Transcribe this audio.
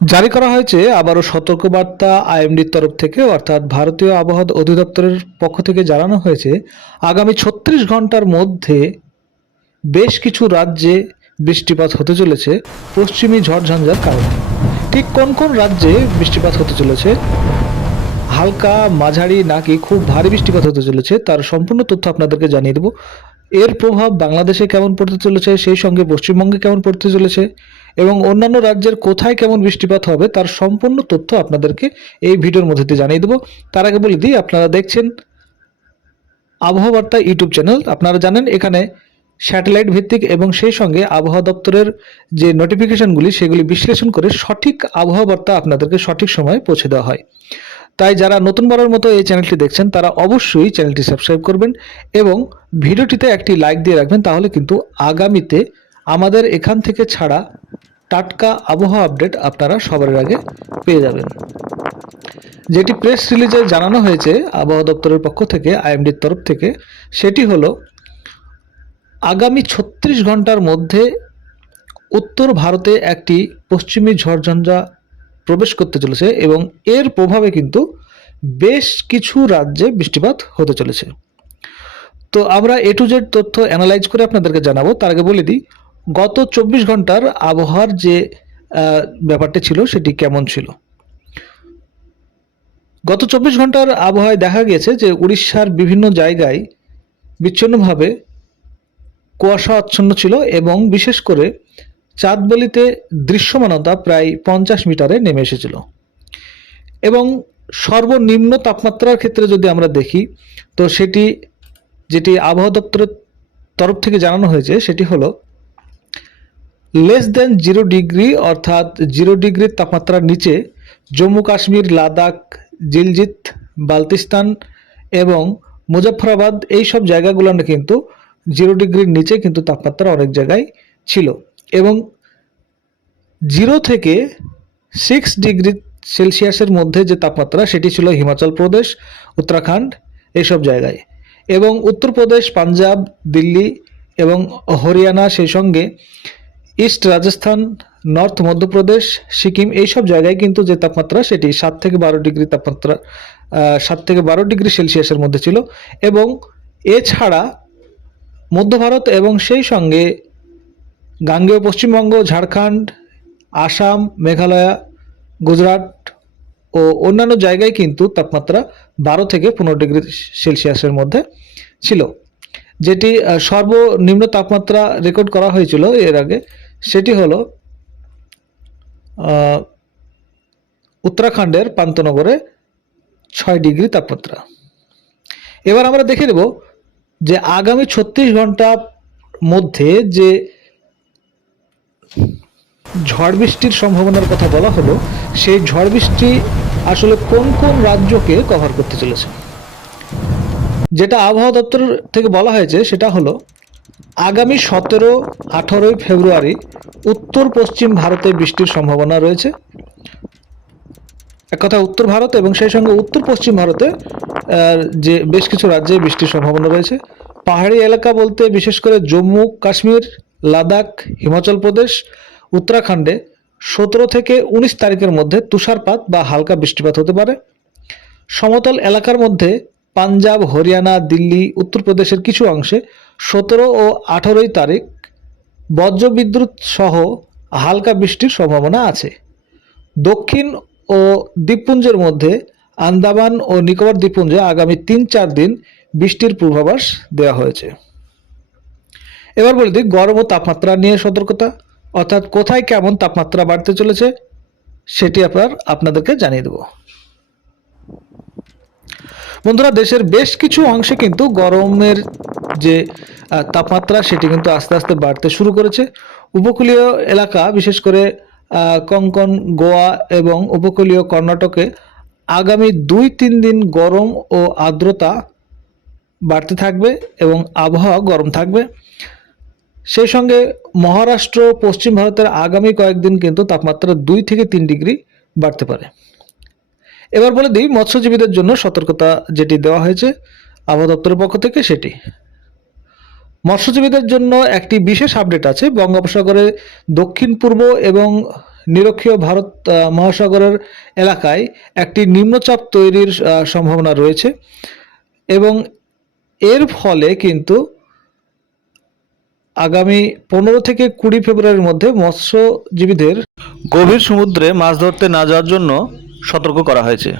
জারি করা হয়েছে আবারও সতর্কবার্তা আইএমডির তরফ থেকে, অর্থাৎ ভারতীয় আবহাওয়া অধিদপ্তরের পক্ষ থেকে জানানো হয়েছে আগামী 36 ঘন্টার মধ্যে বেশ কিছু রাজ্যে বৃষ্টিপাত হতে চলেছে পশ্চিমী ঝড়ঝঞ্ঝার কারণে। ঠিক কোন কোন রাজ্যে বৃষ্টিপাত হতে চলেছে, হালকা, মাঝারি নাকি খুব ভারী বৃষ্টিপাত হতে চলেছে, তার সম্পূর্ণ তথ্য আপনাদেরকে জানিয়ে দেব। এর প্রভাব বাংলাদেশে কেমন পড়তে চলেছে, সেই সঙ্গে পশ্চিমবঙ্গে কেমন পড়তে চলেছে এবং অন্যান্য রাজ্যের কোথায় কেমন বৃষ্টিপাত হবে তার সম্পূর্ণ তথ্য আপনাদেরকে এই ভিডিওর মধ্যে দিয়ে জানিয়ে দেবো। তার আগে বলে দিই, আপনারা দেখছেন আবহাওয়া বার্তা ইউটিউব চ্যানেল। আপনারা জানেন এখানে স্যাটেলাইট ভিত্তিক এবং সেই সঙ্গে আবহাওয়া দপ্তরের যে নোটিফিকেশনগুলি সেগুলি বিশ্লেষণ করে সঠিক আবহাওয়া বার্তা আপনাদেরকে সঠিক সময়ে পৌঁছে দেওয়া হয়। তাই যারা নতুনবারের মতো এই চ্যানেলটি দেখছেন তারা অবশ্যই চ্যানেলটি সাবস্ক্রাইব করবেন এবং ভিডিওটিতে একটি লাইক দিয়ে রাখবেন, তাহলে কিন্তু আগামীতে আমাদের এখান থেকে ছাড়া টাটকা আবহাওয়া আপডেট আপনারা সবার আগে পেয়ে যাবেন। যেটি প্রেস রিলিজে জানানো হয়েছে আবহাওয়া দপ্তরের পক্ষ থেকে, আইএমডির তরফ থেকে, সেটি হলো আগামী 36 ঘন্টার মধ্যে উত্তর ভারতে একটি পশ্চিমী ঝড়ঝঞ্ঝা প্রবেশ করতে চলেছে এবং এর প্রভাবে কিন্তু বেশ কিছু রাজ্যে বৃষ্টিপাত হতে চলেছে। তো আমরা এ টু জেড তথ্য অ্যানালাইজ করে আপনাদেরকে জানাবো। তার আগে বলে দিই, গত 24 ঘন্টার আবহাওয়ার যে ব্যাপারটা ছিল সেটি কেমন ছিল। গত 24 ঘন্টার আবহাওয়ায় দেখা গিয়েছে যে উড়িষ্যার বিভিন্ন জায়গায় বিচ্ছিন্নভাবে কুয়াশা আচ্ছন্ন ছিল এবং বিশেষ করে চাঁদবলিতে দৃশ্যমানতা প্রায় 50 মিটারে নেমে এসেছিল। এবং সর্বনিম্ন তাপমাত্রার ক্ষেত্রে যদি আমরা দেখি, তো যেটি আবহাওয়া দপ্তরের তরফ থেকে জানানো হয়েছে সেটি হলো <0 অর্থাৎ 0 ডিগ্রির তাপমাত্রার নিচে জম্মু কাশ্মীর, লাদাখ, জিলজিত, বালতিস্তান এবং মুজফ্ফরাবাদ এই সব জায়গাগুলোতে কিন্তু 0 ডিগ্রির নিচে কিন্তু তাপমাত্রা অনেক জায়গায় ছিল। এবং 0 থেকে 6 ডিগ্রি সেলসিয়াসের মধ্যে যে তাপমাত্রা সেটি ছিল হিমাচল প্রদেশ, উত্তরাখণ্ড এইসব জায়গায়। এবং উত্তরপ্রদেশ, পাঞ্জাব, দিল্লি এবং হরিয়ানা, সেই সঙ্গে ইস্ট রাজস্থান, নর্থ মধ্যপ্রদেশ, সিকিম এইসব জায়গায় কিন্তু যে তাপমাত্রা সেটি 7 থেকে 12 ডিগ্রি সেলসিয়াসের মধ্যে ছিল। এবং এছাড়া মধ্য ভারত এবং সেই সঙ্গে গাঙ্গেয় পশ্চিমবঙ্গ, ঝাড়খণ্ড, আসাম, মেঘালয়, গুজরাট ও অন্যান্য জায়গায় কিন্তু তাপমাত্রা 12 থেকে 15 ডিগ্রি সেলসিয়াসের মধ্যে ছিল। যেটি সর্বনিম্ন তাপমাত্রা রেকর্ড করা হয়েছিল এর আগে, সেটি হলো উত্তরাখণ্ডের পান্তনগরে 6 ডিগ্রি তাপমাত্রা। এবার আমরা দেখে নেব যে আগামী 36 ঘন্টার মধ্যে যে ঝড় বৃষ্টির সম্ভাবনার কথা বলা হলো, সেই ঝড় বৃষ্টি আসলে কোন কোন রাজ্যকে কভার করতে চলেছে। যেটা আবহাওয়া দপ্তর থেকে বলা হয়েছে সেটা হলো আগামী 17-18 ফেব্রুয়ারি উত্তর পশ্চিম ভারতে বৃষ্টির সম্ভাবনা রয়েছে। এক কথা উত্তর ভারত এবং সেই সঙ্গে উত্তর পশ্চিম ভারতে যে বেশ কিছু রাজ্যে বৃষ্টির সম্ভাবনা রয়েছে। পাহাড়ি এলাকা বলতে বিশেষ করে জম্মু কাশ্মীর, লাদাখ, হিমাচল প্রদেশ, উত্তরাখণ্ডে 17 থেকে 19 তারিখের মধ্যে তুষারপাত বা হালকা বৃষ্টিপাত হতে পারে। সমতল এলাকার মধ্যে পাঞ্জাব, হরিয়ানা, দিল্লি, উত্তরপ্রদেশের কিছু অংশে 17 ও 18 তারিখ বজ্রবিদ্যুৎ সহ হালকা বৃষ্টির সম্ভাবনা আছে। দক্ষিণ ও দ্বীপপুঞ্জের মধ্যে আন্দামান ও নিকোবর দ্বীপপুঞ্জে আগামী 3-4 দিন বৃষ্টির পূর্বাভাস দেওয়া হয়েছে। এবার বলে দিই গরম ও তাপমাত্রা নিয়ে সতর্কতা, অর্থাৎ কোথায় কেমন তাপমাত্রা বাড়তে চলেছে সেটি আপনাদেরকে জানিয়ে দেব। বন্ধুরা, দেশের বেশ কিছু অংশে কিন্তু গরমের যে তাপমাত্রা সেটি কিন্তু আস্তে আস্তে বাড়তে শুরু করেছে। উপকূলীয় এলাকা বিশেষ করে কোঙ্কণ, গোয়া এবং উপকূলীয় কর্ণাটকে আগামী 2-3 দিন গরম ও আর্দ্রতা বাড়তে থাকবে এবং আবহাওয়া গরম থাকবে। সেই সঙ্গে মহারাষ্ট্র, পশ্চিম ভারতের আগামী কয়েকদিন কিন্তু তাপমাত্রা 2 থেকে 3 ডিগ্রি বাড়তে পারে। এবার বলে দিই মৎস্যজীবীদের জন্য সতর্কতা যেটি দেওয়া হয়েছে আবহাওয়া দপ্তরের পক্ষ থেকে, সেটি মৎস্যজীবীদের জন্য একটি বিশেষ আপডেট আছে। বঙ্গোপসাগরে দক্ষিণ পূর্ব এবং নিরক্ষীয় ভারত মহাসাগরের এলাকায় একটি নিম্নচাপ তৈরির সম্ভাবনা রয়েছে এবং এর ফলে কিন্তু আগামী 15 থেকে 20 ফেব্রুয়ারির মধ্যে মৎস্যজীবীদের গভীর সমুদ্রে মাছ ধরতে না যাওয়ার জন্য সতর্ক করা হয়েছে।